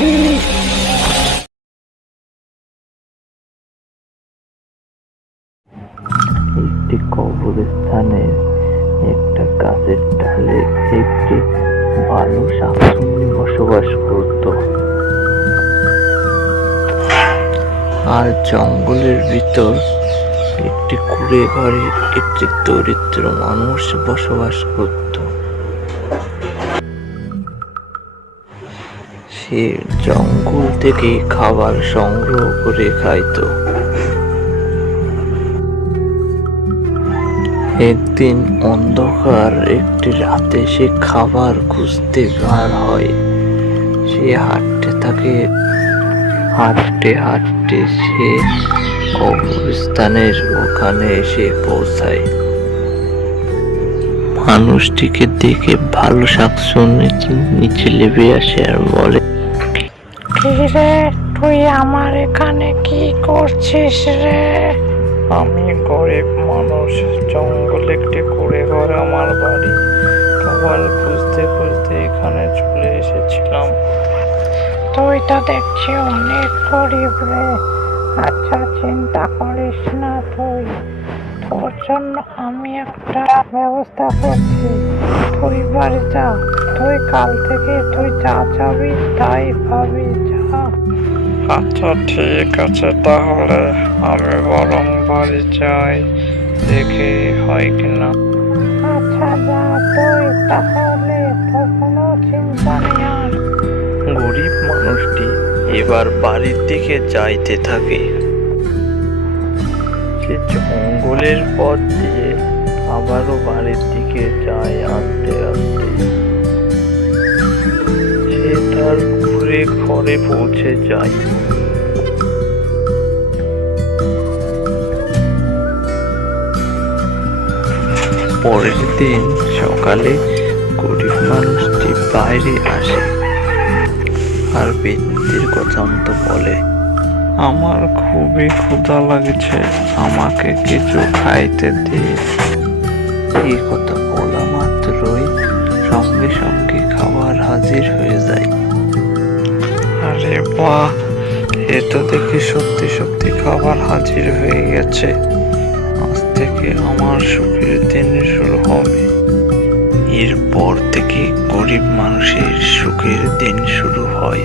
একটি কবরস্থানে একটা গাছের ডালে একটি মানুষ শাকসুন্নি বসবাস করত। আর জঙ্গলের ভিতর একটি কুড়ে ঘরে একটি দরিদ্র মানুষ বসবাস করতো। সে জঙ্গল থেকে খাবার সংগ্রহ করে খাইতো একদিন অন্ধকার, একটি রাতে সে খাবার খুঁজতে বার হয়। সে হাঁটতে থাকে, হাঁটতে হাঁটতে সে কবরস্থানের ওখানে এসে পৌঁছায়। মানুষটিকে দেখে ভালো শাকসবজি নিচে নেমে আসে আর বলে রে তুই আমার এখানে কি করছিস রে? আমি গরিব মানুষ জঙ্গলে একটি কুড়ে ঘর আমার বাড়ি। খাবার খুঁজতে খুঁজতে এখানে চলে এসেছিলাম। তুই তো দেখছি অনেক গরিব রে। আচ্ছা চিন্তা করিস না তুই। তোর জন্য আমি একটা ব্যবস্থা করছি। তুই বাড়ি যা। তুই কাল থেকে তুই যা চাবি তাই পাবি যা। আচ্ছা ঠিক আছে তাহলে আমি বরং বাড়ি যাই দেখে হয় কিনা। আচ্ছা যা তুই তাহলে তোর কোনো চিন্তা নেই আর। গরিব মানুষটি এবার বাড়ির দিকে যাইতে থাকে। সে জঙ্গলের পথ দিয়ে আবারও বাড়ির দিকে যায় আস্তে আস্তে। সে তার ঘুরে ঘরে পৌঁছে যায়। পরের দিন সকালে গরিব মানুষটি বাইরে আসে। আর ব্যক্তির কথা মতো বলে আমার খুবই ক্ষুধা লাগছে, আমাকে কিছু খাইতে দিয়ে এই কথা বলা মাত্রই সঙ্গে সঙ্গে খাবার হাজির হয়ে যায়। আরে বাহ এটা দেখি সত্যি সত্যি খাবার হাজির হয়ে গেছে। আজ থেকে আমার সুখের দিন শুরু হবে। এরপর থেকে গরিব মানুষের সুখের দিন শুরু হয়।